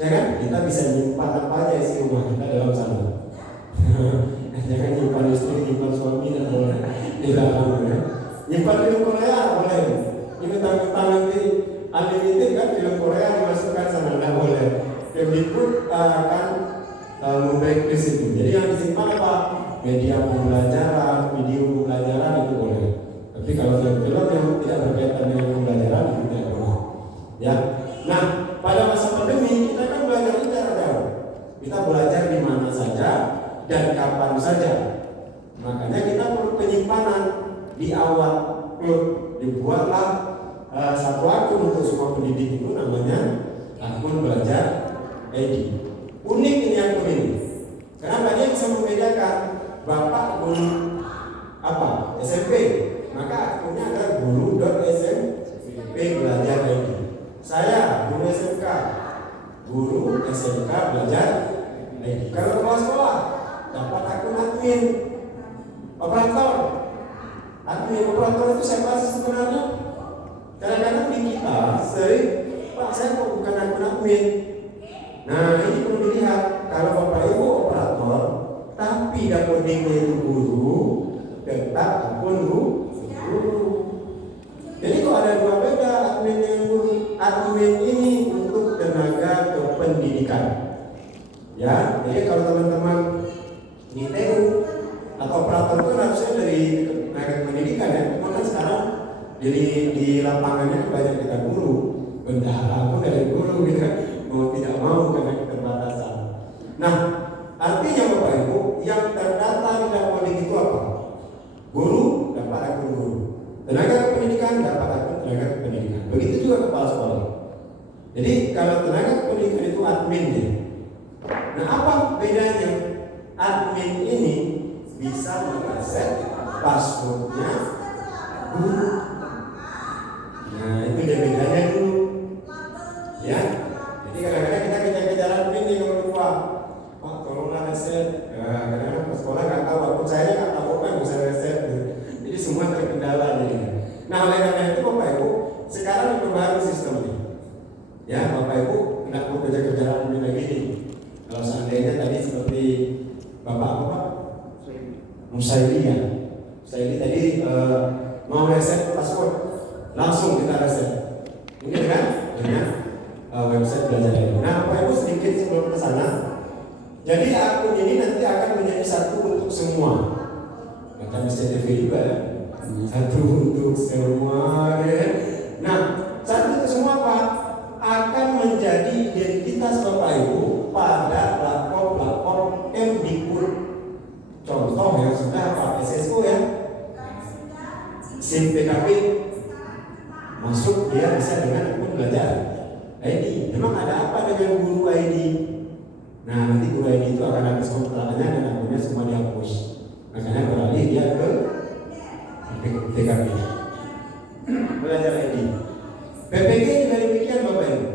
Ya kan? Kita bisa nyimpan apa aja isi rumah kita dalam sana. Jangan nyimpan istri, nyimpan suami dan boleh di dalam ya. Nyimpan film Korea boleh. Ini tentang nanti unlimited kan film Korea dimasukkan sana nggak boleh. Kemdikbud akan membreak di situ. Jadi yang disimpan apa? Media pembelajaran, video pembelajaran itu boleh. Tapi kalau film yang tidak berkaitan dengan pembelajaran itu tidak boleh. Ya. Nah, pada masa pandemi kita kan belajar jarak jauh. Kita belajar di mana saja dan kapan saja. Makanya kita perlu penyimpanan di awal klub. Dibuatlah satu akun untuk semua pendidik itu namanya akun belajar ID. Unik ini akun ini. Kenapa dia bisa membedakan bapak akun apa? SMP. Maka akunnya adalah guru.smp belajar ID. Saya guru SMK. Guru SMK belajar ID. Kalau kepala sekolah dapat akun admin. Operator. Admin operator itu siapa sih sebenarnya? Kadang-kadang di kita sering, Pak saya kok bukan akun admin. Nah ini perlu dilihat. Kalau bapak ibu operator, tapi dakodingnya itu guru, tetap akun guru. Jadi kok ada dua beda admin dengan guru. Admin ini untuk tenaga kependidikan. Ya, jadi kalau teman-teman di TU atau operator itu harusnya dari tenaga pendidikan ya. Maka sekarang jadi di lapangannya banyak kita guru, bendahara pun dari guru gitu kan. Mau tidak mau karena keterbatasan. Nah, artinya Bapak Ibu yang terdata di dalam itu apa? Guru dapat akun guru, tenaga pendidikan dapat akun tenaga pendidikan. Begitu juga kepala sekolah. Jadi kalau tenaga pendidikan itu adminnya. Nah, apa bedanya? Admin ini bisa mengakses passwordnya guru. Nah, itu dia bedanya dulu. Ya. Jadi kadang-kadang kita kejar-kejar admin nih kalau lupa. Pak, tolonglah reset. Kadang-kadang ke sekolah nggak tahu, akun saya nggak tahu apa yang bisa reset. Jadi semua terkendala jadi. Nah, oleh karena itu Bapak Ibu, sekarang diperbarui sistemnya. Ya, Bapak Ibu nggak perlu kejar-kejar admin lagi nih. Kalau seandainya tadi seperti Bapak apa Pak? Musaili ya. Musaili tadi mau reset password, langsung kita reset. Ini kan? Dengan website belajar ini. Nah, Bapak Ibu sedikit sebelum ke sana. Jadi akun ini nanti akan menjadi satu untuk semua. Kata MCTV juga ya. Satu untuk semua ya. Nah, satu untuk semua Pak akan menjadi identitas Bapak Ibu pada platform Kemdikbud. Contoh yang sudah apa? SSO ya. SIM PKP masuk dia bisa dengan akun belajar ID. Memang ada apa dengan guru ID? Nah, nanti guru ID itu akan habis kontraknya dan akunnya semua dihapus. Makanya beralih dia ke PKP. Belajar ID. PPG juga demikian Bapak Ibu.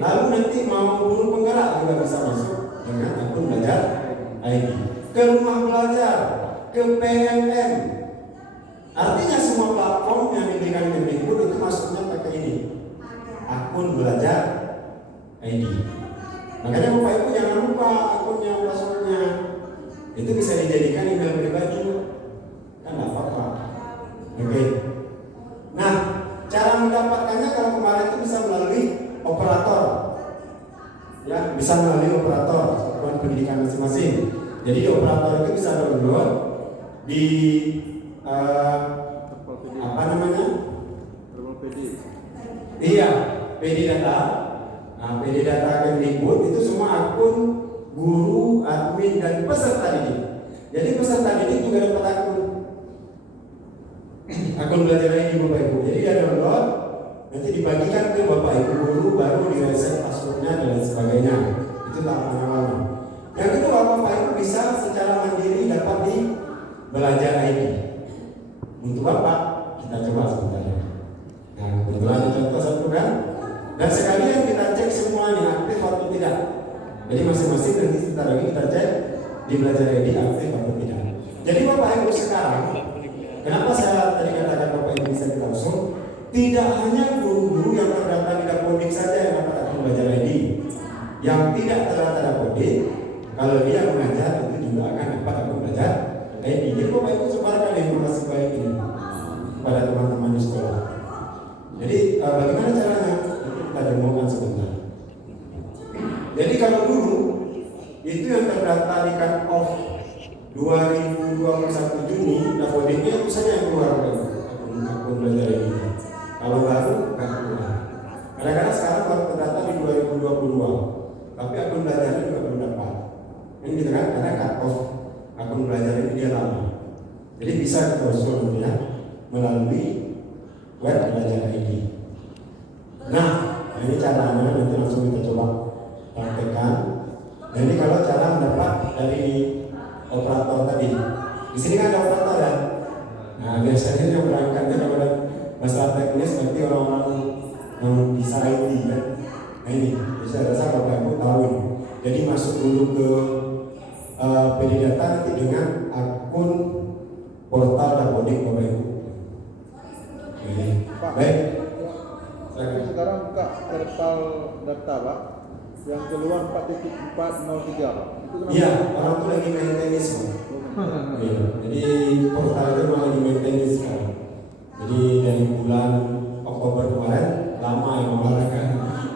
Lalu nanti mau guru penggerak juga bisa masuk dengan akun belajar ID. Ke rumah belajar, ke PMM. Artinya semua platform yang diberikan Kemdikbud itu masuknya pakai ini. Akun belajar ID. Makanya Bapak Ibu jangan lupa akunnya, passwordnya. Itu bisa dijadikan email pribadi. Kan nggak apa-apa. Oke. Nah, cara mendapatkannya kalau kemarin itu bisa melalui operator. Ya, bisa melalui operator satuan pendidikan masing-masing. Jadi operator itu bisa download di apa namanya? Iya, PD data. Nah, PD data Kemdikbud itu semua akun guru, admin dan peserta didik. Jadi peserta didik juga dapat akun belajar ini Bapak Ibu. Jadi dia download, nanti dibagikan ke Bapak Ibu guru, baru direset passwordnya dan lain sebagainya. Itu tahapan awalnya. Yang kedua Bapak Ibu bisa secara mandiri dapat di belajar ID. Untuk Bapak kita coba sebentar. Nah, kebetulan contoh satu kan. Dan sekalian kita cek semuanya aktif atau tidak. Jadi masing-masing nanti sebentar lagi kita cek di belajar ID aktif atau tidak. Jadi Bapak Ibu sekarang, kenapa saya tadi katakan Bapak Ibu bisa langsung? Tidak hanya guru-guru yang terdaftar di Dapodik saja yang dapat akun belajar ID, bagaimana caranya? Itu kita demokan sebentar. Jadi kalau dulu itu yang terdata di cut off 2021 Juni, dakodiknya itu saja yang keluar akun belajar ini. Kalau baru nggak keluar. Kadang-kadang sekarang baru terdata di 2022, tapi akun belajarnya juga belum dapat. Ini gitu kan, karena cut off akun belajar ini dia lama. Jadi bisa kita usul ya melalui web belajar ID. Nah, ini caranya nanti langsung kita coba praktekkan. Jadi kalau cara mendapat dari operator tadi, di sini kan ada operator ya. Nah, biasanya yang berangkatnya kalau ada masalah teknis seperti orang-orang yang bisa IT kan. Nah ini, saya rasa Bapak Ibu tahu. Jadi masuk dulu ke PD data nanti dengan akun portal Dapodik Bapak Ibu. Pak, baik. Sekarang buka portal data Pak, yang keluar 4.403 Pak. Iya, orang itu lagi maintenance Pak. Iya, jadi portal itu malah lagi maintenance sekarang. Jadi dari bulan Oktober kemarin lama yang mengalahkan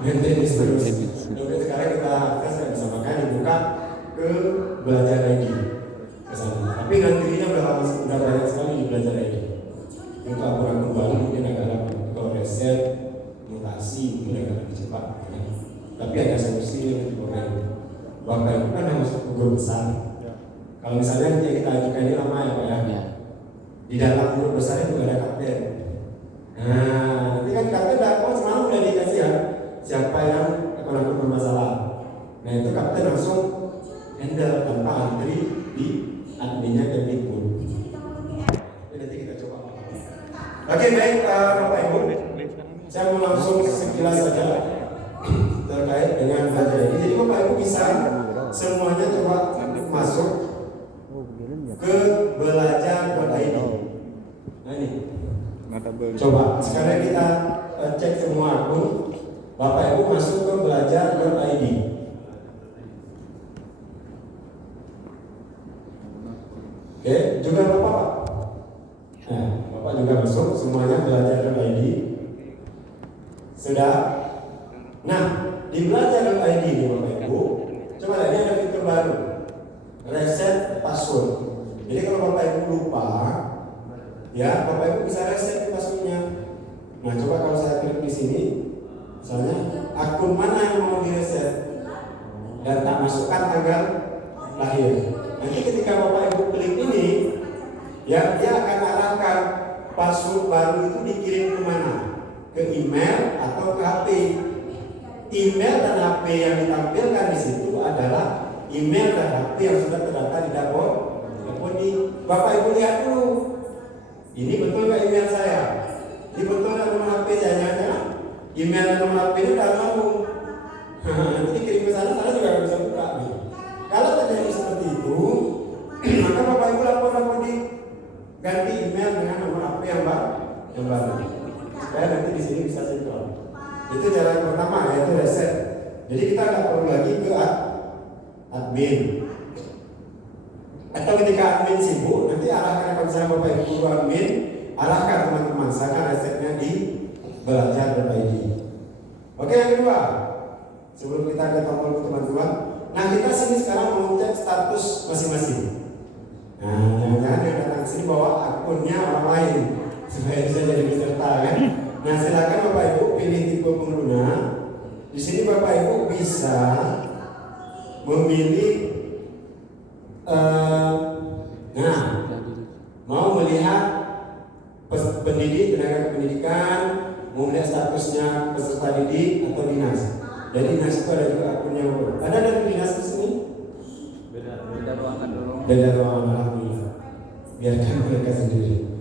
maintenance terus. Sampai sekarang kita akses nggak bisa, makanya dibuka ke belajar ID kesana. Tapi nantinya udah banyak sekali di belajar ID. Itu akun baru mungkin agak lama. Kalau reset mutasi mungkin agak lebih cepat. Tapi ada solusi yang dipakai. Bapak Ibu kan harus grup besar. Kalau misalnya yang kita ajukan ini lama ya Pak ya. Di dalam grup besar itu ada kapten. Nah, nanti kan kapten semalam udah dikasih ya siapa yang akun bermasalah. Nah itu kapten langsung handle tanpa antri di adminnya dan ibu. Nanti kita coba. Oke baik Bapak Ibu, saya mau langsung sekilas saja terkait dengan belajar ini. Jadi Bapak Ibu bisa semuanya coba masuk ke belajar.id. Nah ini, coba sekarang kita cek semua akun. Bapak Ibu masuk ke belajar.id. Oke, juga Bapak. Nah, Bapak juga masuk semuanya belajar.id. Sudah. Nah, di belajar.id ini Bapak Ibu, coba lihat ini ada fitur baru, reset password. Jadi kalau Bapak Ibu lupa, ya Bapak Ibu bisa reset passwordnya. Nah, coba kalau saya klik di sini, misalnya akun mana yang mau direset dan tak masukkan tanggal lahir. Nanti ketika Bapak Ibu klik ini, ya dia akan arahkan password baru itu dikirim kemana? Ke email atau ke HP. Email dan HP yang ditampilkan di situ adalah email dan HP yang sudah terdaftar di Dapodik. Bapak Ibu lihat dulu, ini betul nggak email saya? Ini betul nggak nomor HP saya? Jangan email dan nomor HP itu udah ngomong. Nanti kirim ke sana juga nggak bisa buka. Kalau terjadi seperti itu, maka Bapak Ibu lapor Dapodik, ganti email dengan nomor HP yang baru. Supaya nanti di sini bisa sinkron. Itu cara yang pertama, yaitu reset. Jadi kita nggak perlu lagi ke admin. Atau ketika admin sibuk, nanti arahkan kalau misalnya Bapak Ibu guru admin, arahkan teman-teman, misalkan resetnya di belajar.id. Oke, yang kedua, sebelum kita ke tombol teman-teman, nah kita sini sekarang mau cek status masing-masing. Nah, jangan-jangan yang datang ke sini bawa akunnya orang lain supaya bisa jadi peserta kan? Nah, silakan Bapak Ibu pilih tipe pengguna. Di sini Bapak Ibu bisa memilih, mau melihat pendidik, tenaga kependidikan, mau melihat statusnya peserta didik atau dinas. Jadi dinas itu ada juga akunnya. Ada dari dinas di sini? Beda ruangan dulu. Beda ruangan, alhamdulillah. Biarkan mereka sendiri.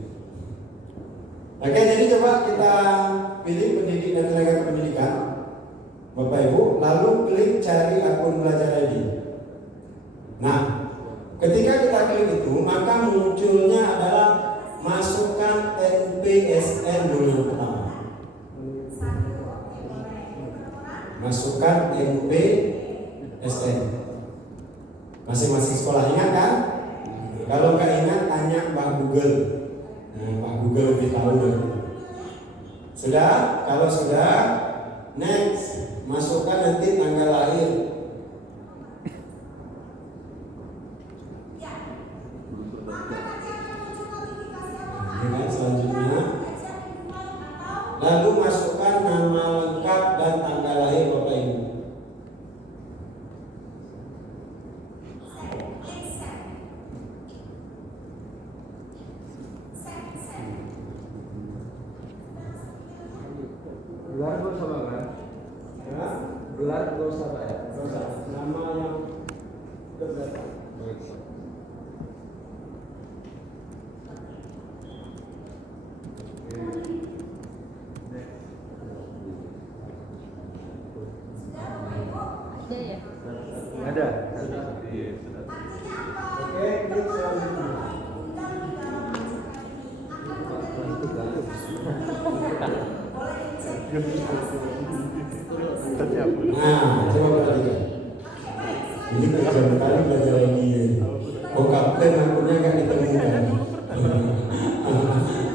Oke, jadi coba kita pilih pendidik dan tenaga kependidikan, Bapak Ibu, lalu klik cari akun belajar ID. Nah, ketika kita klik itu, maka munculnya adalah masukkan NPSN dulu yang pertama. Masukkan NPSN. Masing-masing sekolah ingat kan? Kalau nggak ingat, tanya Pak Google. Nah, Pak Google lebih tahu deh. Sudah? Kalau sudah, next, masukkan nanti tanggal lahir. Dengan selanjutnya, lalu masukkan nama lengkap dan tanggal lahir Bapak Ibu. Gelar gue sama kan? Ya, Gelar gue sama ya? nama yang terdaftar. Ada. Oke, klik selanjutnya. Nah, coba perhatikan. Ini pertama kali belajar ini. Oh, kapten akunnya nggak ditemukan.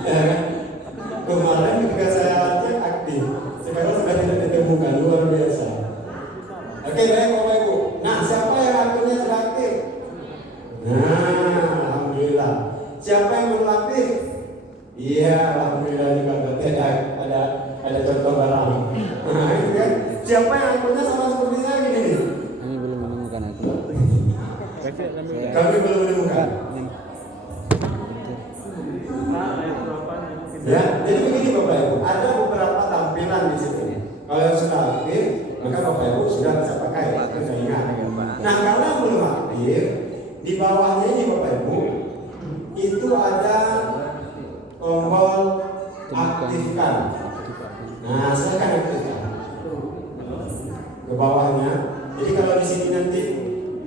Ya kan? Kemarin ketika saya cek aktif, sekarang sudah tidak ditemukan, luar biasa. Oke, baik Bapak Ibu. Nah, siapa yang akunnya sudah aktif? Nah, alhamdulillah. Siapa yang belum aktif? Iya, alhamdulillah juga berarti ada contoh barang. Nah, itu kan. Siapa yang akunnya sama seperti saya gini nih? Kami belum menemukan akun. Kami belum menemukan. Ya, jadi begini Bapak Ibu, ada beberapa tampilan di situ. Kalau yang sudah aktif, maka Bapak Ibu sudah bisa pakai. Itu saya ingat. Nah, kalau yang belum aktif, di bawahnya ini Bapak Ibu, itu ada tombol aktifkan. Nah, silakan aktifkan ke bawahnya. Jadi kalau di sini nanti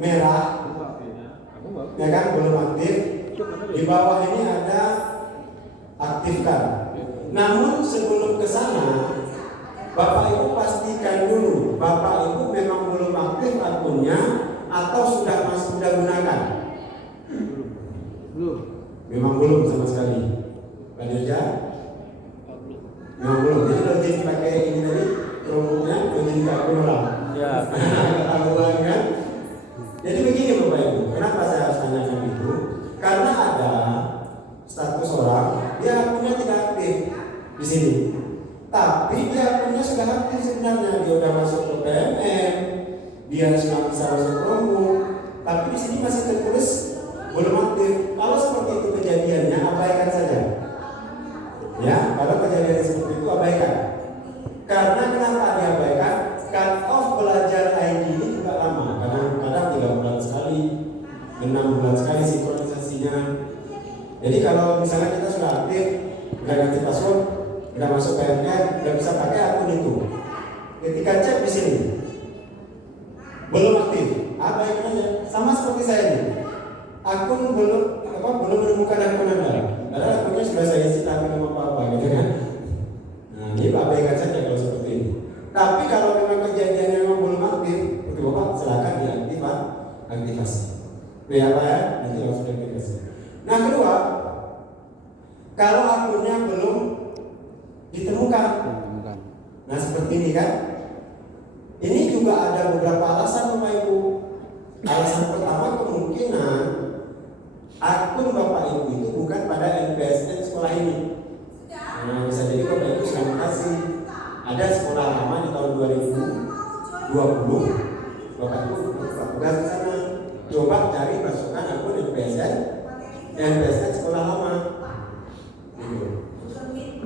merah, ya kan, belum aktif. Di bawah ini ada aktifkan. Namun sebelum ke sana, Bapak Ibu pastikan dulu Bapak Ibu memang belum aktif akunnya atau sudah gunakan. Belum. Memang belum sama sekali. Pak Dirja? Memang belum. Jadi kalau dipakai ini tadi promonya menjadi akun orang. Ya. Ketahuan kan? Jadi begini Bapak Ibu, kenapa saya harus tanyakan itu? Karena ada status orang, dia akunnya tidak aktif di sini. Tapi dia akunnya sudah aktif sebenarnya, dia sudah masuk ke PMM, dia sudah bisa masuk promo, tapi di sini masih tertulis belum aktif. Kalau seperti itu kejadiannya, abaikan saja. Ya, kalau kejadian seperti itu abaikan. Karena kenapa diabaikan? Cut off belajar ID ini juga lama, kadang-kadang 3 bulan sekali, 6 bulan sekali sinkronisasinya. Jadi kalau misalnya kita sudah aktif, udah ganti password, udah masuk PMM, udah bisa pakai akun itu. Ketika cek di sini, belum aktif, abaikan aja. Sama seperti saya ini, akun belum menemukan akun Anda. Padahal akunnya sudah saya isi tapi belum apa-apa, gitu kan? Nah, ini abaikan saja kalau seperti ini. Tapi kalau memang kejadiannya memang belum aktif, itu Bapak silakan diaktifasi. Ya Pak ya, nanti langsung diaktifasi. Nah kedua, kalau akunnya belum ditemukan, nah seperti ini kan, ini juga ada beberapa alasan Bapak Ibu. Alasan pertama kemungkinan akun Bapak Ibu itu bukan pada NPSN sekolah ini. Nah bisa jadi Bapak Ibu sudah mutasi. Ada sekolah lama di tahun 2020, Bapak Ibu tugas ke sana. Coba cari masukkan akun NPSN sekolah lama.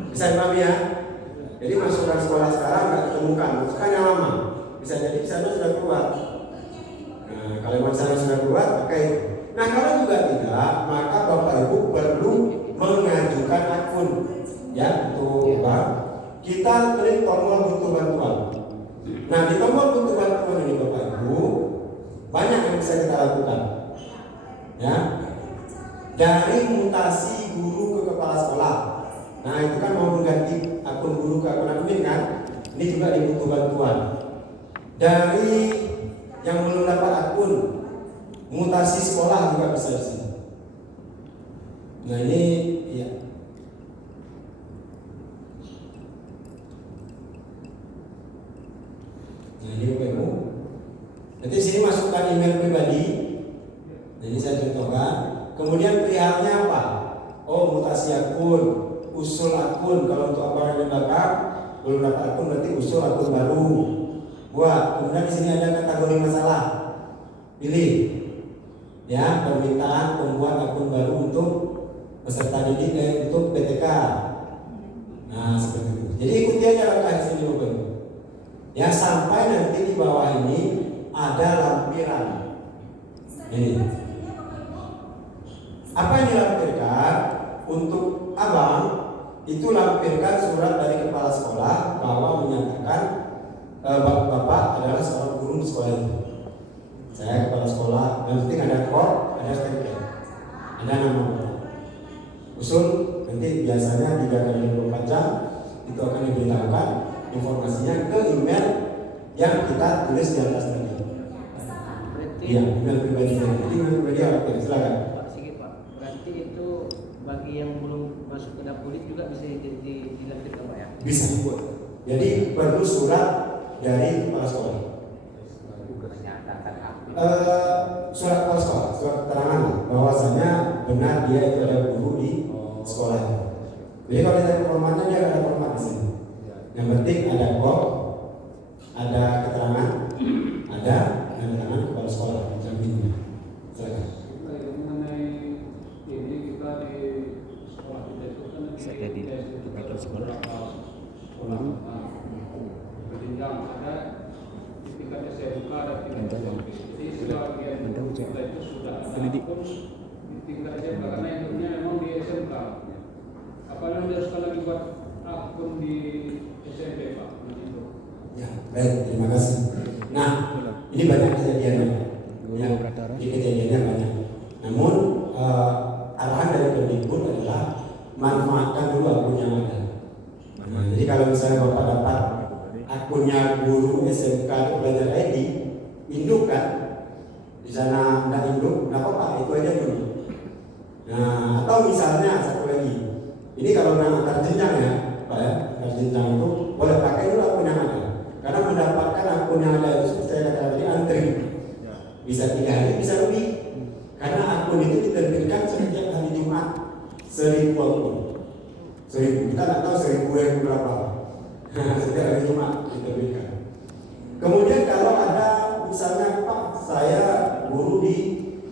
Bisa dipahami ya? Jadi masukkan sekolah sekarang nggak ditemukan, masukkan yang lama. Bisa jadi di sana sudah keluar. Nah, kalau di sana sudah keluar, oke. Nah kalau juga tidak, maka Bapak Ibu perlu mengajukan akun. Ya, untuk bank. Kita klik tombol butuh bantuan. Nah di tombol butuh bantuan ini Bapak Ibu banyak yang bisa kita lakukan. Ya, dari mutasi guru ke kepala sekolah. Nah itu kan mau mengganti akun guru ke akun admin kan? Ini juga dibutuh bantuan. Dari yang belum dapat akun, mutasi sekolah juga bisa di sini. Nah ini ya. Nah ini Bapak Ibu. Nanti sini masukkan email pribadi. Nah, ini saya contohkan. Kemudian perihalnya apa? Oh, mutasi akun, usul akun. Kalau untuk abang yang belakang belum dapat akun berarti usul akun baru. Buat. Kemudian di sini ada kategori masalah. Pilih. Ya, permintaan pembuat akun baru untuk peserta didik untuk PTK. Nah, seperti itu. Jadi ikuti aja langkah di sini Bapak Ibu. Ya, sampai nanti di bawah ini ada lampiran. Ini. Apa yang dilampirkan untuk abang itu lampirkan surat dari kepala sekolah bahwa menyatakan bapak adalah seorang guru di sekolah itu. Saya kepala sekolah, yang penting ada kod, ada stempel, ada nama bapak. Usul nanti biasanya 3x24 jam itu akan diberitahukan informasinya ke email yang kita tulis di atas tadi. Iya, email pribadi. Jadi email pribadi apa? Silakan. Berarti itu bagi yang belum masuk ke Dapodik juga bisa dilampirkan Pak ya? Bisa. Jadi perlu surat dari kepala sekolah. Surat kepala sekolah, surat keterangan bahwasanya benar dia itu ada guru di sekolah. Jadi kalau ditanya formatnya dia ada format di sini. Yang penting ada kod, ada keterangan, ada tanda tangan kepala sekolah jaminnya. Silakan. Mengenai ini kita di sekolah kita itu kan Saya di sekolah. berjenjang ada di tingkat SMK dan tingkat SMP. Jadi sebagian kita itu sudah ada akun di tingkat SMK karena induknya memang di SMK. Apa yang diharuskan lagi buat akun di SMP Pak? Ya, baik, terima kasih. Nah, ini banyak kejadiannya. Ya, ini kejadiannya banyak. Namun arahan dari Kemdikbud adalah manfaatkan dulu akun yang ada. Nah, jadi kalau misalnya Bapak dapat akunnya guru SMK atau belajar ID, induk kan? Di sana nggak induk, nggak apa-apa, itu aja dulu. Nah, atau misalnya satu lagi, ini kalau yang antar jenjang ya, Pak ya, antar jenjang itu boleh pakai dulu akun yang ada. Karena mendapatkan akun yang ada itu saya katakan tadi antri, bisa 3 hari, bisa lebih. Karena akun itu diterbitkan setiap hari Jumat 1000 akun. 1000, kita nggak tahu 1000 yang berapa. Setiap hari Jumat diterbitkan. Kemudian kalau ada misalnya Pak, saya guru di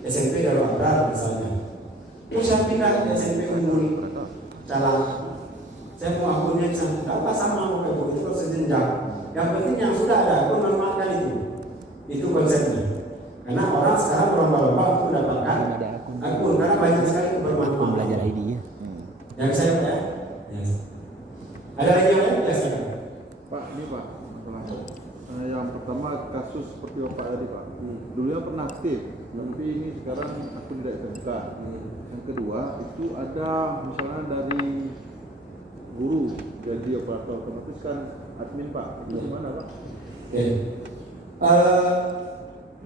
SMP Darul Abrar misalnya, terus saya pindah ke SMP Unggul Calang, saya mau akunnya apa sama mau itu sejenjang. Yang penting yang sudah ada akun manfaatkan itu konsepnya. Karena orang sekarang berlomba-lomba untuk mendapatkan akun karena banyak sekali bermanfaat. Belajar ID-nya. Yang saya ya. Yes. Ada lagi yang lain? Ya, saya. Pak, ini Pak, yang pertama kasus seperti Bapak tadi Pak. Dulunya pernah aktif, tapi ini sekarang aku tidak SMK. Yang kedua itu ada misalnya dari guru jadi operator otomatis kan admin Pak. Itu gimana Pak? Oke.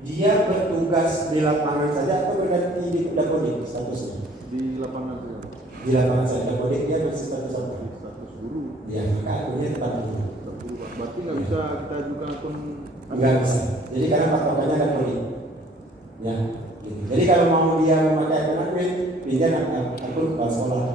Dia bertugas di lapangan saja atau berganti di Dapodik statusnya? Di lapangan juga. Di lapangan saja Dapodik dia berstatus apa? Status guru. Ya, maka akunnya tetap di Guru Pak. Berarti nggak bisa kita ajukan akun. Enggak bisa. Jadi karena patokannya Dapodik. Ya. Gitu. Jadi kalau mau dia memakai akun admin, pindah akun kepala sekolah.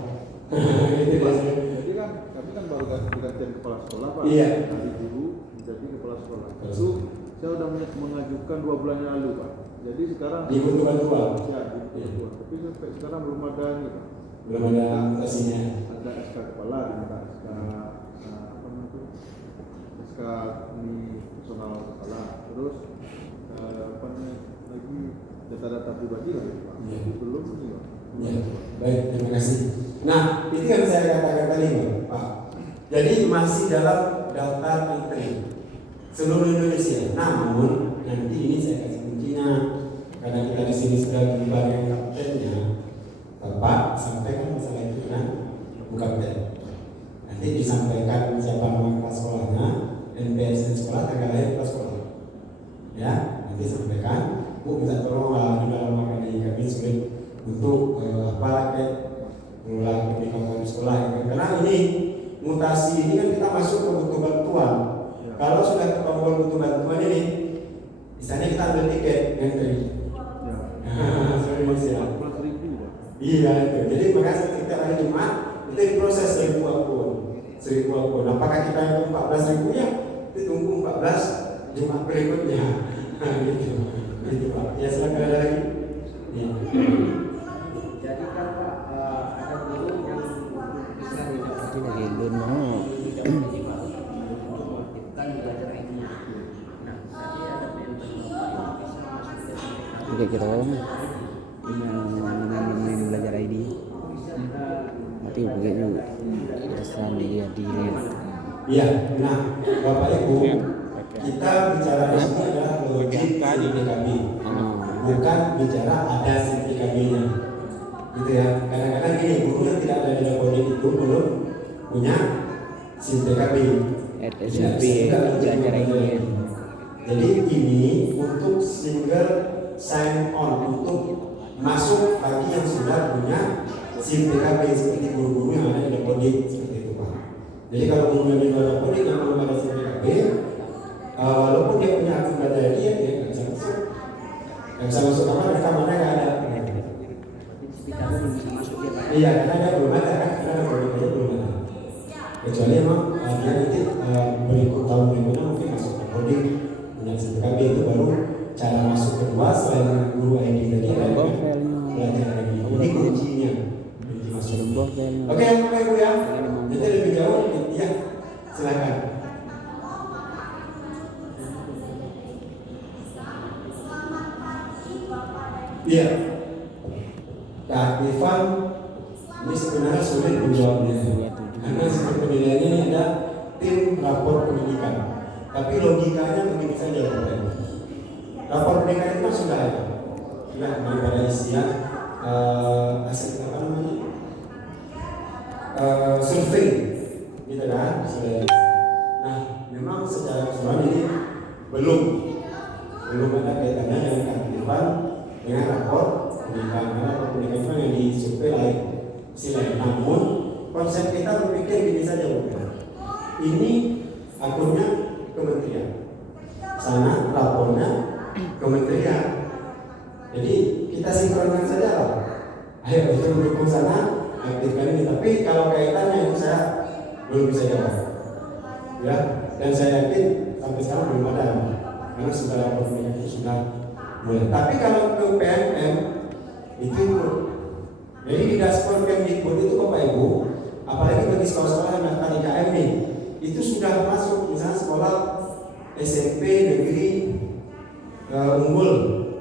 Gitu biasanya. Jadi kan kami kan baru gantian kepala sekolah Pak. Iya. Dari guru menjadi kepala sekolah. Kepala Itu sekolah. saya sudah mengajukan 2 bulan yang lalu Pak. Jadi sekarang Dibutuhkan dua. ya, dibutuhkan. Tapi sampai sekarang belum ada ini Pak. Belum ada mutasinya. Ada SK kepala, ada SK apa namanya? SK ini personal kepala. Terus apa namanya lagi data-data pribadi lagi Pak. Iya. Itu belum ini Pak. Ya, baik, terima kasih. Nah, itu yang saya katakan tadi, Pak. Jadi masih dalam daftar antri seluruh Indonesia. Namun nanti ini saya kasih kuncinya karena kita di sini sudah terlibat dengan kaptennya. Bapak sampaikan masalah itu dengan Bu Kapten. Nanti disampaikan siapa nama kepala sekolahnya, NPS dan sekolah, tanggal lahir kepala sekolah. Ya, nanti sampaikan. Bu minta tolong di dalam makanya kami sulit untuk mengelola pendidikan sekolah ya. Karena ini mutasi ini kan kita masuk ke butuh bantuan. Kalau sudah kita butuh bantuan ini Iya itu. Jadi makanya setiap hari Jumat itu diproses 1000 akun. 1000 akun. Apakah kita yang 14.000 nya? Itu tunggu 14 Jumat berikutnya. Nah, gitu. Gitu Pak. Ya silakan ada lagi. Ya. Jadi kan Pak ada guru yang bisa Itu lagi belum mau. kan belajar IT. Nah, tadi ada yang bisa masuk ke Oke kita orang main belajar ID. Mati begitu kesan dia dilihat. Iya. Nah, Bapak Ibu, kita bicara di sini adalah logik CPKB. Bukan bicara ada CPKB-nya. Gitu ya. Kadang-kadang gini, guru yang tidak ada di Dapodik itu belum punya CPKB. SMP belajar ID. Jadi ini untuk single sign on, untuk masuk bagi yang sudah punya SIM PKB seperti guru-guru yang ada di Dapodik seperti itu Pak. Jadi kalau guru yang di luar Dapodik yang belum ada SIM PKB, walaupun dia punya akun belajar dia nggak bisa masuk. Nggak bisa masuk kamar, kamarnya nggak ada. sertifikat belum bisa masuk ya Pak. Iya, karena dia belum ada kan, karena Dapodiknya belum ada. Kecuali emang dia nanti berikut tahun berikutnya mungkin masuk Dapodik punya SIM PKB, itu baru cara masuk kedua selain guru ID tadi adalah belajar ID. Ini kuncinya. Kunci masuk. Oke, Bapak Ibu ya. Nanti lebih jauh, ya silakan. Iya. Keaktifan ini sebenarnya sulit menjawabnya. Karena sistem penilaiannya ini ada tim rapor pendidikan. Tapi logikanya begini saja Bapak Ibu. Rapor pendidikan itu sudah ada. Sudah daripada isian aset apa namanya? Survei gitu kan sudah. Nah, memang secara keseluruhan ini belum ada kaitannya dengan keaktifan dengan rapor pendidikan, karena rapor pendidikan itu yang disurvei lain selain. Namun konsep kita berpikir gini saja bukan? Ini akunnya kementerian, sana rapornya kementerian. Jadi kita sinkronkan saja lah. Ayo kita mendukung sana, aktifkan ini. Tapi kalau kaitannya itu saya belum bisa jawab. Ya, dan saya yakin sampai sekarang belum ada, karena sudah rapor pendidikan itu sudah mulai. Tapi kalau ke PMM itu ikut. Jadi di dashboard Kemdikbud itu Bapak Ibu, apalagi bagi sekolah-sekolah yang daftar IKM nih, itu sudah masuk misalnya sekolah SMP negeri unggul,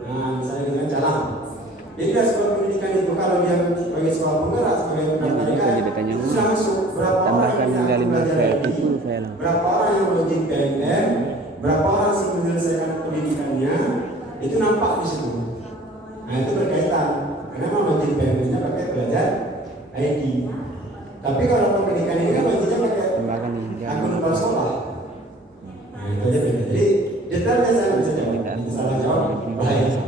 nah misalnya dengan Jalan. Jadi dashboard pendidikan itu kalau dia sebagai sekolah penggerak, sebagai pendaftar IKM, itu sudah masuk berapa orang yang belajar ID, berapa orang yang login PMM, berapa orang yang menyelesaikan pendidikannya, itu nampak di situ. Nah itu berkaitan, karena memang login PMM-nya pakai belajar ID. Tapi kalau pendidikan ini kan loginnya pakai akun kepala sekolah. Nah itu aja beda. Jadi detailnya saya nggak bisa jawab. Itu salah jawab bahaya.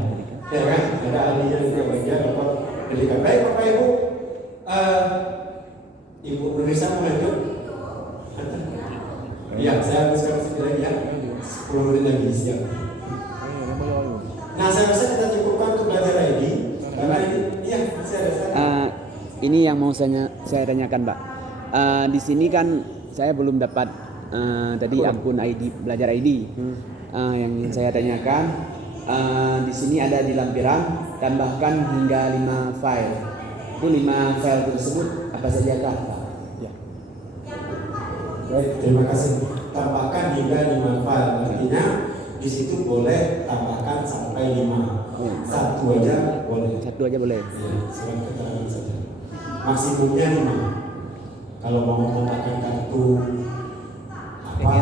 Ya kan? Ada ahlinya juga bagian rapor pendidikan. Baik Bapak Ibu, Ibu Nurisa mau lanjut? Iya, saya habiskan sedikit lagi ya. 10 menit lagi siap. Nah, saya rasa kita cukupkan untuk belajar ID karena ini, iya masih ada. Ini yang mau saya tanyakan, Pak. Di sini kan saya belum dapat tadi akun ID belajar ID. Yang ingin saya tanyakan, di sini ada di lampiran tambahkan hingga 5 file. Itu 5 file tersebut apa saja kah, Pak? Ya. Baik, terima kasih. Tambahkan hingga 5 file, artinya di situ boleh tambahkan sampai 5. Satu aja boleh. Satu aja boleh. Ya, surat keterangan saja. Maksimumnya 5. Kalau mau tambahkan kartu apa,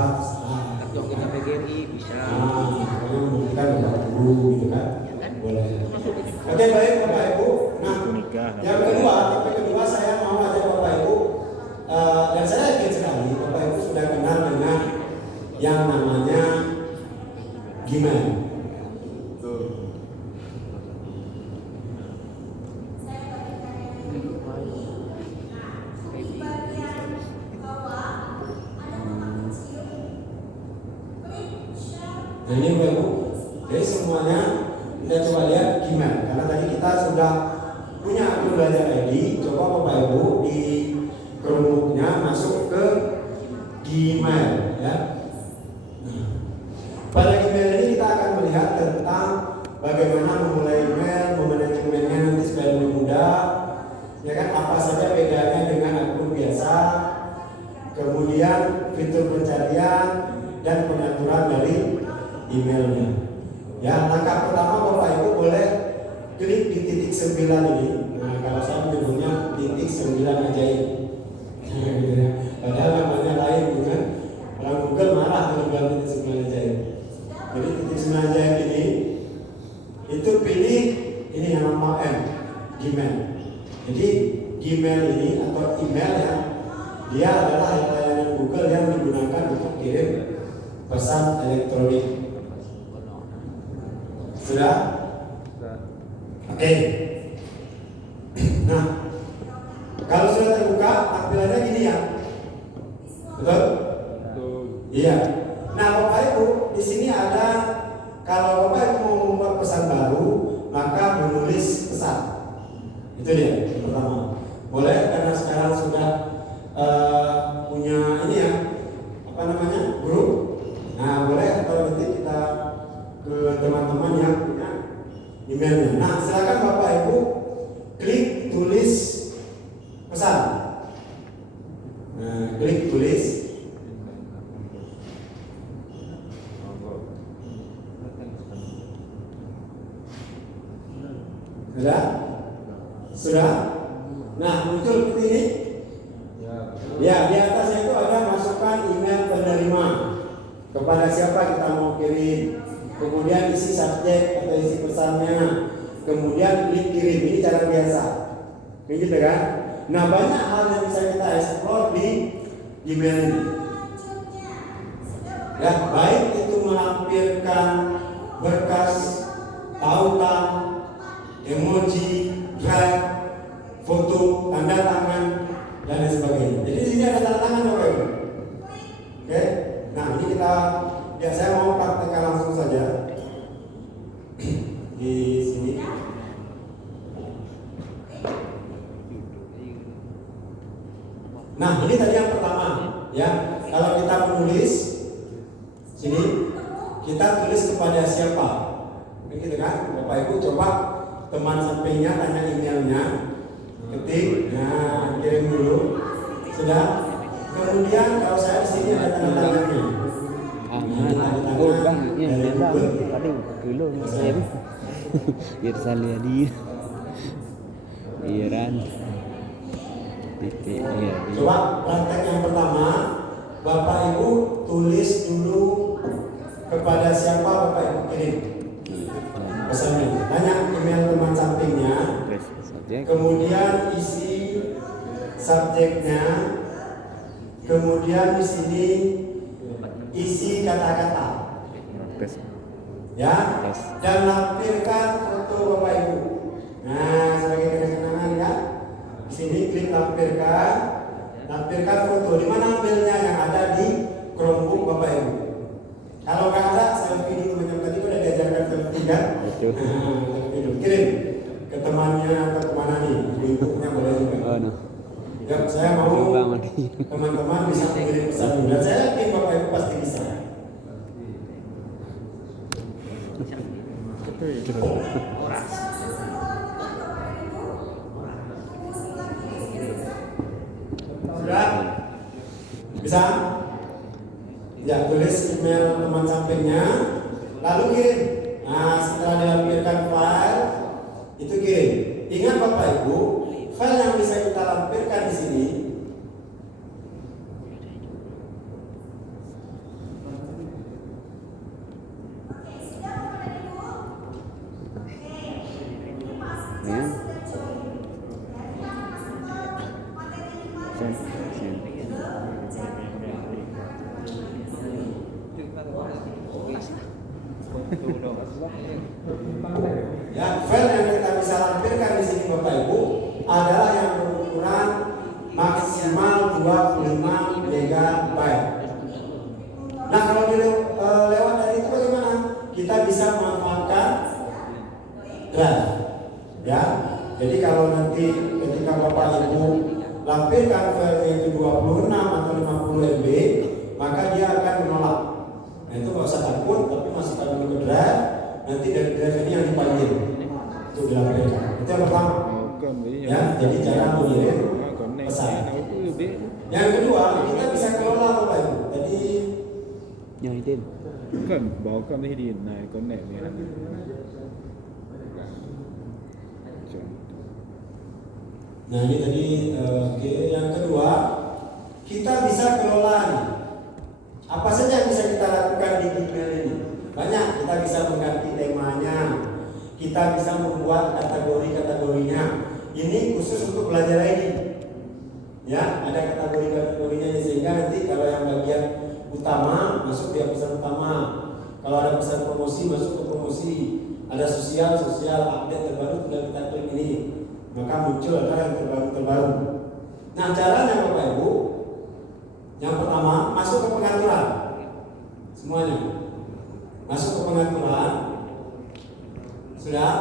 Kartu kita PGRI bisa. kalau membuktikan bapak guru gitu kan, boleh. Oke baik Bapak Ibu. Nah, yang kedua, tapi kedua saya mau ajak Bapak Ibu, dan saya yakin sekali Bapak Ibu sudah kenal dengan yang namanya Gmail. Nah ini Bapak Ibu, jadi semuanya kita coba lihat gimana, karena tadi kita sudah punya akun Belajar ID, coba Bapak Ibu di Chromebook-nya masuk ke Gmail ya. Pada Gmail ini kita akan melihat tentang bagaimana memulai email, memanage emailnya nanti supaya lebih mudah. Ya kan, apa saja bedanya dengan akun biasa, kemudian fitur pencarian dan pengaturan dari emailnya. Ya, langkah pertama Bapak Ibu boleh klik di titik 9 ini. Nah, kalau saya menyebutnya titik 9 ajaib. Gitu ya. Padahal namanya lain, bukan? Orang Google marah kalau bilang titik 9 ajaib. Jadi titik 9 ajaib ini itu pilih ini yang nama M, Gmail. Jadi Gmail ini atau email ya, dia adalah layanan Google yang digunakan untuk kirim pesan elektronik. Sudah? Oke. Nah, kalau sudah terbuka, tampilannya gini ya. Betul? Iya. Nah, Bapak Ibu, di sini ada, kalau Bapak Ibu mau membuat pesan baru, maka menulis pesan. Itu dia yang pertama. Boleh karena sekarang sudah punya ini ya, apa namanya, grup. Nah, boleh kalau nanti kita ke teman-teman yang punya emailnya. Nah, silakan Bapak Ibu klik tulis pesan. Nah, klik tulis. Sudah? Sudah? Nah, muncul seperti ini. Ya, di atasnya itu ada masukkan email penerima. Kepada siapa kita mau kirim. Kemudian isi subjek atau isi pesannya. Kemudian klik kirim. Ini cara biasa. Begitu kan? Nah, banyak hal yang bisa kita explore di email ini. Ya, baik itu melampirkan berkas, tautan, emoji, drive, foto, tanda tangan, dan lain sebagainya. Jadi di sini ada tanda tangan Bapak Ibu. Oke? Nah, ini kita, ya saya mau praktekkan langsung saja di sini. Nah, ini tadi yang pertama, ya. Kalau kita menulis sini, kita tulis kepada siapa? Begitu kan? Bapak Ibu coba teman sampingnya tanya emailnya, ketik, nah kirim dulu, sudah. Kemudian kalau saya di sini ada tanda tangannya. Oh, bangnya memang aduh kilo saya. Biar saya lihat di Iran. Titik ya. Coba praktek yang pertama, Bapak Ibu tulis dulu kepada siapa Bapak Ibu kirim pesannya. Tanya email teman sampingnya. Kemudian isi subjeknya. Kemudian di sini isi kata-kata. Ya. Dan lampirkan foto Bapak Ibu. Nah, sebagai kenang-kenangan ya. Di sini klik lampirkan. Lampirkan foto. Di mana ambilnya? Yang ada di Chromebook Bapak Ibu. Kalau nggak ada, selfie dulu. Macam tadi udah diajarkan selfie kan? Betul. Kirim ke temannya atau kemana nih? Ibu-ibunya boleh juga. Oh, no. Ya, saya mau teman-teman bisa mengirim pesan dan saya yakin Bapak Ibu pasti bisa. Sudah? Bisa? Ya, tulis email teman sampingnya, lalu kirim. Nah, setelah dilampirkan file, itu kirim. Ingat Bapak Ibu, file yang bisa kita lampirkan di sini ya. ya, file yang kita bisa lampirkan di sini Bapak Ibu adalah yang berukuran maksimal 25 MB. Nah, kalau lewat dari itu bagaimana? Kita bisa memanfaatkan drive. Ya, Jadi kalau nanti ketika Bapak Ibu lampirkan filenya itu 26 atau 50 MB, maka dia akan menolak. Nah itu nggak usah takut, tapi masukkan dulu ke drive. Nanti dari drive ini yang dipanggil untuk dilampirkan. Itu yang pertama. Ya, jadi cara mengirim pesan. Yang kedua, kita bisa kelola Bapak Ibu. Tadi Yang itu. Kan bawa kami di naik connect ni. Nah ini tadi oke. Yang kedua, kita bisa kelola nih. Apa saja yang bisa kita lakukan di email ini? Banyak. Kita bisa mengganti temanya, kita bisa membuat kategori-kategorinya. Ini khusus untuk belajar ini. Ya, ada kategori-kategorinya sehingga nanti kalau yang bagian utama masuk dia pesan utama. Kalau ada pesan promosi masuk ke promosi. Ada sosial update terbaru tinggal kita klik ini. Maka muncul ada yang terbaru. Nah caranya Bapak Ibu, yang pertama masuk ke pengaturan semuanya, masuk ke pengaturan. Sudah,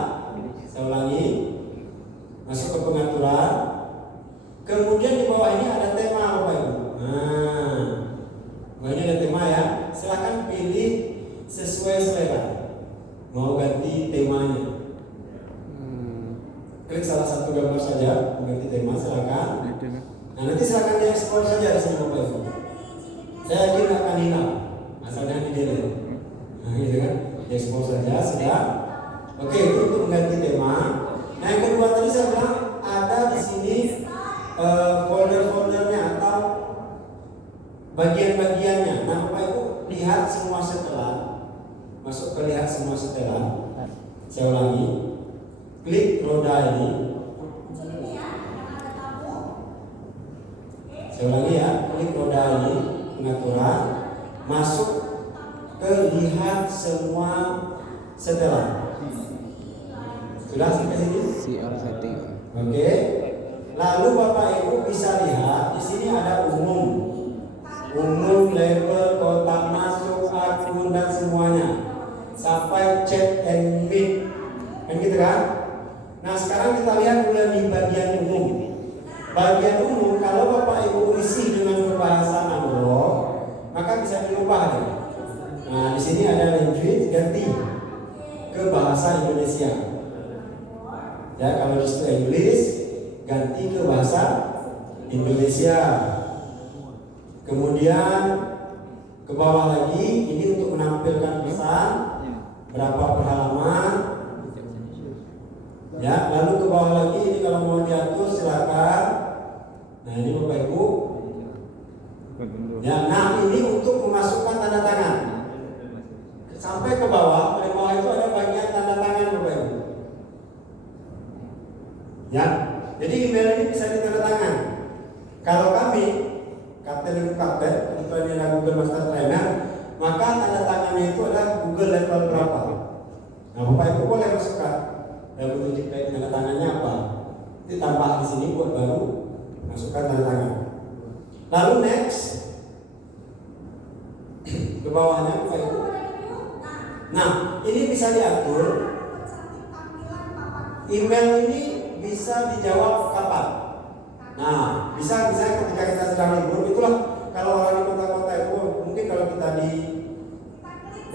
saya ulangi, masuk ke pengaturan. Kemudian di bawah ini ada tema Bapak Ibu. Nah, bawah ini ada tema ya. Silahkan pilih sesuai selera. Mau ganti temanya. Klik salah satu gambar saja, mengganti tema, silakan. Nah nanti silakan di-explore saja di sini Bapak Ibu. Saya yakin akan hilang, asalnya di delete. Nah gitu kan, di-explore saja, sudah. Oke, itu untuk mengganti tema. Nah yang kedua tadi saya bilang ada di sini folder-foldernya atau bagian-bagiannya. Nah Bapak Ibu lihat semua setelan, masuk ke lihat semua setelan. Saya ulangi. Klik roda ini. Saya ulangi ya, klik roda ini, pengaturan, masuk ke lihat semua setelan. Sudah sampai sini? setting. Oke. Lalu Bapak Ibu bisa lihat di sini ada umum, label, kotak masuk, akun dan semuanya, sampai chat and meet, kan gitu kan? Nah sekarang kita lihat mulai di bagian umum. Bagian umum kalau Bapak Ibu isi dengan berbahasa analog, maka bisa dirubah deh. Nah di sini ada language ganti ke bahasa Indonesia. Ya kalau di situ Inggris ganti ke bahasa Indonesia. Kemudian ke bawah lagi ini untuk menampilkan pesan berapa per halaman. Ya, lalu ke bawah lagi ini kalau mau diatur silakan. Nah ini Bapak Ibu. Ya, nah ini untuk memasukkan tanda tangan. Sampai ke bawah, di bawah itu ada bagian tanda tangan Bapak Ibu. Ya, jadi email ini bisa ditanda tangan. Kalau kami, Kapten kebetulan ini adalah Google Master Trainer, maka tanda tangannya itu adalah Google level berapa. Nah Bapak Ibu boleh masukkan. Dan untuk JPEG tanda tangannya apa? Itu tambah di sini buat baru masukkan tanda tangan. Lalu next ke bawahnya Bapak Ibu. Nah ini bisa diatur. Email ini bisa dijawab kapan? Nah bisa ketika kita sedang libur. Itulah kalau orang di kota-kota itu mungkin kalau kita di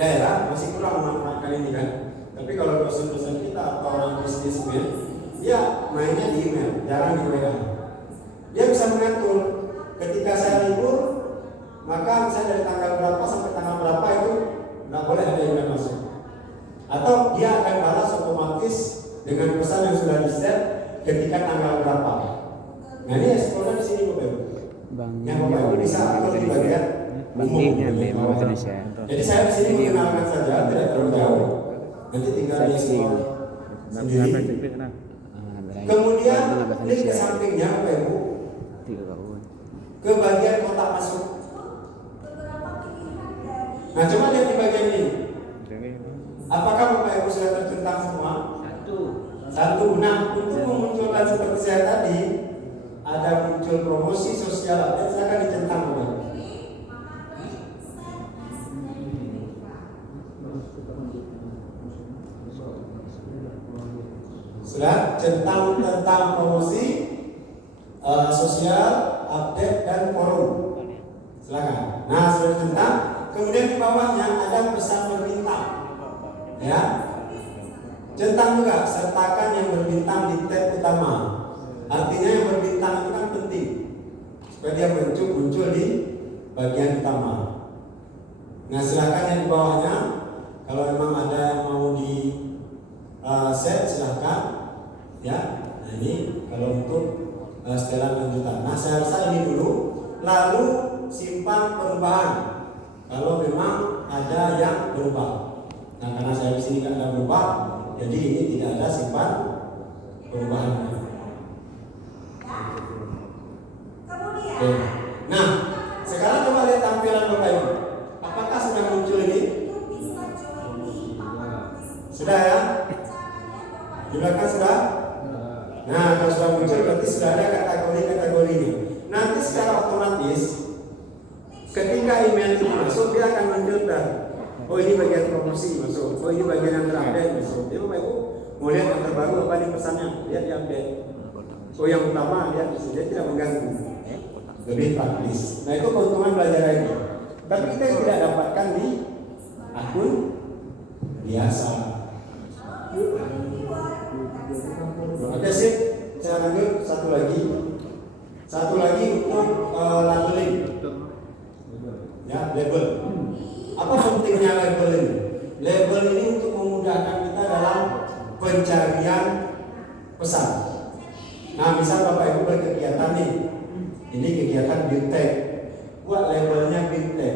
daerah masih kurang memanfaatkan ini kan. Tapi kalau dosen-dosen kita atau orang bisnismen, dia mainnya di email, jarang di WA. Dia bisa mengatur ketika saya libur, maka misalnya dari tanggal berapa sampai tanggal berapa itu nggak boleh ada email masuk. Atau dia akan balas otomatis dengan pesan yang sudah di-set ketika tanggal berapa. Nah ini eksplornya di sini Bapak Ibu. Yang Bapak Ibu bisa atur di bagian umum. Jadi saya di sini mengenalkan saja, tidak terlalu jauh. Nanti tinggal di sendiri. Kemudian klik ke sampingnya Bapak Ibu, ke bagian kotak masuk. Nah coba lihat di bagian ini. Apakah Bapak Ibu sudah tercentang semua? Satu. Nah untuk memunculkan seperti saya tadi, ada muncul promosi sosial update, silakan dicentang Bapak Ibu. Sudah, tentang promosi sosial, update dan forum. Silakan. Nah, sudah tentang. Kemudian di bawahnya ada pesan berbintang. Ya. Centang juga sertakan yang berbintang di tab utama. Artinya yang berbintang itu kan penting supaya dia muncul di bagian utama. Nah, silakan yang di bawahnya kalau memang ada yang mau di set silakan ya. Nah, ini kalau untuk setelan lanjutan. Nah, saya rasa ini dulu, lalu simpan perubahan kalau memang ada yang berubah. Nah, karena saya di sini nggak ada berubah, jadi ini tidak ada simpan perubahannya. Oke. Nah, sekarang coba lihat tampilan Bapak Ibu. Apakah sudah muncul ini? Sudah ya? Di belakang sudah? Nah, kalau sudah muncul berarti sudah ada kategori-kategori ini. Nanti secara otomatis ketika email itu masuk, dia akan menfilter. Oh, ini bagian promosi masuk. Oh, ini bagian yang terupdate masuk. Jadi Bapak Ibu mau lihat yang terbaru apa nih pesannya? Lihat di update. Oh, yang utama lihat di sini, dia tidak mengganggu. Lebih praktis. Nah, itu keuntungan belajar ini. Tapi kita tidak dapatkan di akun biasa. Oke, sip. Saya lanjut satu lagi untuk labeling. Ya, label. Apa pentingnya label ini? Label ini untuk memudahkan kita dalam pencarian pesan. Nah, misal Bapak Ibu berkegiatan nih. Ini kegiatan build tag. Buat labelnya build tag.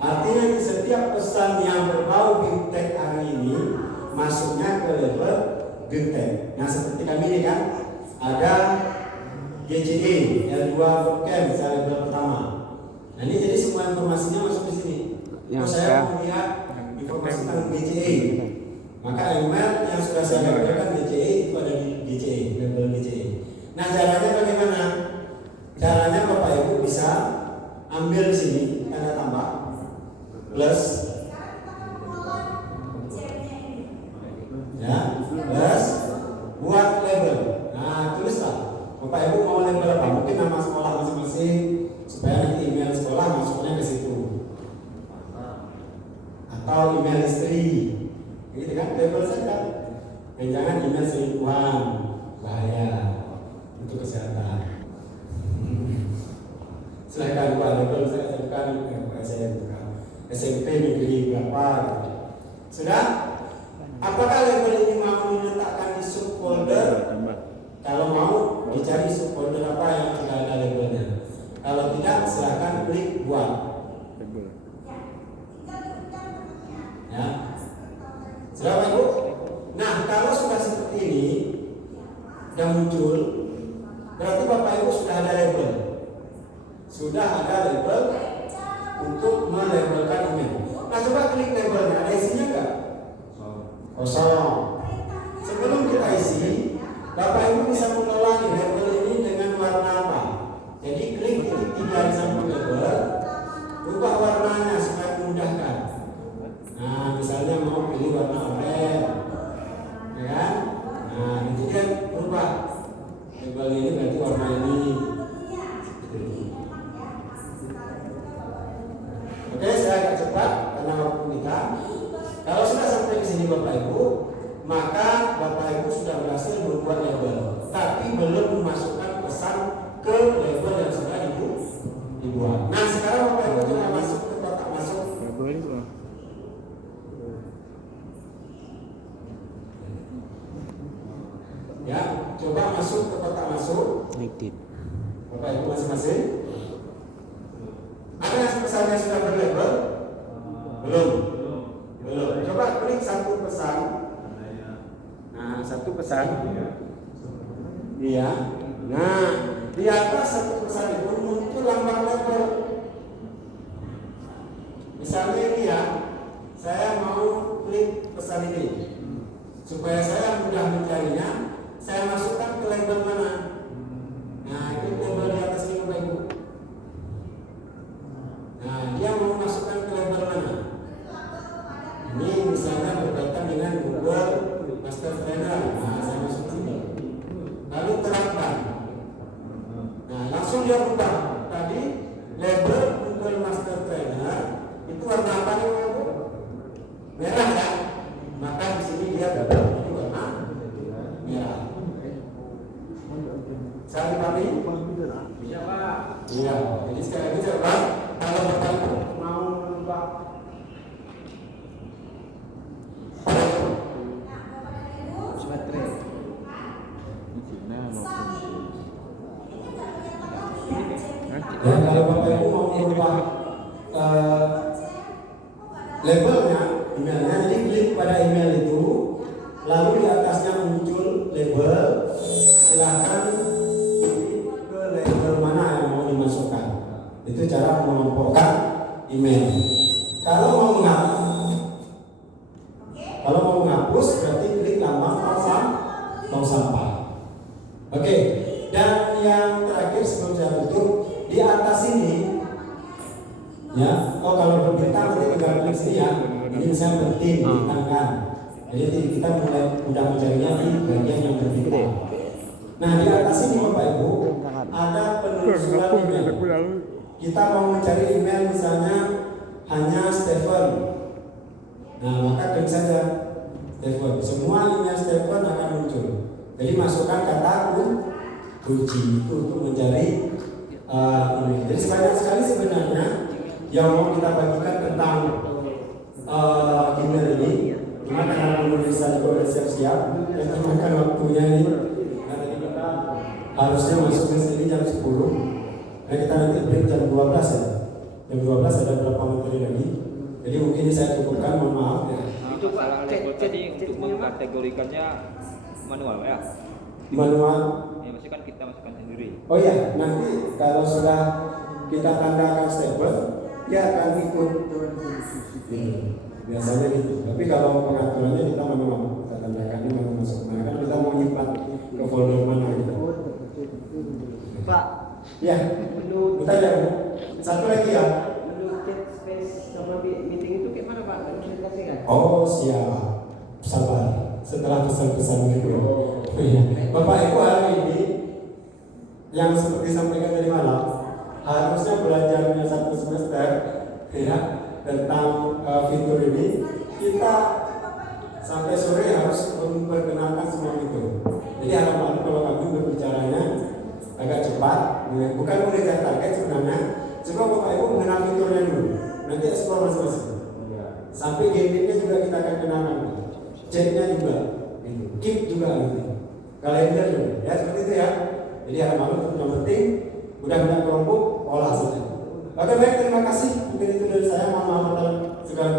Artinya di setiap pesan yang berbau build tag hari ini masuknya ke label build tag. Nah, seperti kami ini kan ada GCE, L2 Bootcamp, misalnya label pertama. Nah, ini jadi semua informasinya masuk di sini. Kalau saya mau lihat informasi tentang GCE, maka email yang sudah saya labelkan GCE itu ada di GCE, label GCE. Nah, caranya bagaimana? Caranya Bapak Ibu bisa ambil di sini tanda tambah plus, ya, plus buat label. Nah, tulislah Bapak Ibu mau label apa? Mungkin nama sekolah masing-masing supaya nanti email sekolah masuknya ke situ. Atau email istri, gitu kan? Label saja. Dan jangan email selingkuhan, bahaya untuk kesehatan. Silakan buat label, saya bukan SMP negeri berapa. Sudah? Apakah label ini mau diletakkan di subfolder? Kalau mau, dicari subfolder apa yang sudah ada labelnya. Kalau tidak, silakan klik buat. Ya. Sudah Pak Ibu? Nah, kalau sudah seperti ini dan muncul, berarti Bapak Ibu sudah ada label. Sudah ada label untuk melabelkan email. Nah, coba klik labelnya, ada isinya enggak? Kosong. Sebelum kita isi, Bapak Ibu bisa mengelola label ini dengan warna apa? Jadi klik titik 3 di samping label, ubah warnanya supaya memudahkan. Nah, misalnya mau pilih warna oranye, ya kan? Nah, itu dia berubah. Label ini berarti warna ini. Oke, saya agak cepat karena waktu kita. Kalau sudah sampai di sini Bapak Ibu, maka Bapak Ibu sudah berhasil membuat label, tapi belum memasukkan pesan ke label yang sudah dibuat. Nah, sekarang Bapak Ibu coba masuk ke kotak masuk. Ya, coba masuk ke kotak masuk. Bapak Ibu masing-masing. Ada yang pesannya sudah berlabel? Belum. Coba klik satu pesan. Nah, satu pesan. Iya. Nah, di atas satu pesan itu muncul lambang label. Misalnya ini ya, saya mau klik pesan ini supaya saya mudah mencarinya. Saya masukkan ke label mana? Nah, ini label di atas ini Bapak Ibu. Nah, dia mau masukkan ke label mana? Ini misalnya berkaitan dengan Google Master Trainer. Nah, saya masukkan dia berubah. Tadi label Google Master Trainer itu warna apa nih Bu? Merah ya. Maka di sini dia berubah jadi warna merah. Saya dipahami? Bisa Pak. Iya. Jadi sekali lagi saya ulang, kalau Bapak Ibu mau merubah Baterai. Di Cina maupun ya, kalau Bapak Ibu mau merubah labelnya, emailnya, jadi klik pada email itu, lalu di atasnya muncul label, silahkan klik ke label mana yang mau dimasukkan. Itu cara mengelompokkan email. Kalau mau menghapus berarti klik lambang tong sampah. Oke, dan yang terakhir sebelum saya tutup, di atas ini ya, kalau berbintang nanti tinggal klik sini ya. Ini misalnya penting bintangkan. Jadi kita mulai mudah mencarinya di bagian yang berbintang. Nah, di atas ini Bapak Ibu ada penelusuran email. Kita mau mencari email misalnya hanya Stephen. Nah, maka klik saja Stephen. Semua email Stephen akan muncul. Jadi masukkan kata kunci itu untuk mencari email. Jadi banyak sekali sebenarnya yang mau kita bagikan tentang email ini. Cuma karena penulisan juga udah siap-siap dan makan waktunya ini. Karena kita harusnya masuk ke sini jam 10. Nah, kita nanti break jam 12 ya. Jam 12 ada berapa materi lagi. Jadi mungkin ini saya cukupkan, mohon maaf ya. Itu Pak, label tadi untuk mengkategorikannya manual ya? Manual. Ya, maksudnya kan kita masukkan sendiri. Oh iya, nanti kalau sudah kita tandakan stapler, dia akan ikut. Biasanya gitu. Tapi kalau pengaturannya kita manual, kita tandakan ini mau masuk mana, kan kita mau nyimpan ke folder mana gitu. Pak, Ya, bentar ya Bu. Satu lagi ya. menu chat space sama meeting itu kayak mana Pak? Kan bisa dikasihkan? Oh siap, sabar. Setelah pesan-pesan itu, Bapak Ibu hari ini yang seperti sampaikan tadi malam, harusnya belajarnya satu semester ya tentang fitur ini. Kita sampai sore harus memperkenalkan semua fitur. Jadi harapan kalau kami berbicaranya agak cepat, bukan mengejar target sebenarnya. Coba Bapak Ibu mengenal fiturnya dulu, nanti explore masing-masing. Sampai game-nya juga kita akan kenalkan, chatnya juga, keep juga nanti, kalender juga, ya seperti itu ya. Jadi harapan yang penting, mudah-mudahan kelompok olah saja. Oke baik, terima kasih. Mungkin itu dari saya. Mohon maaf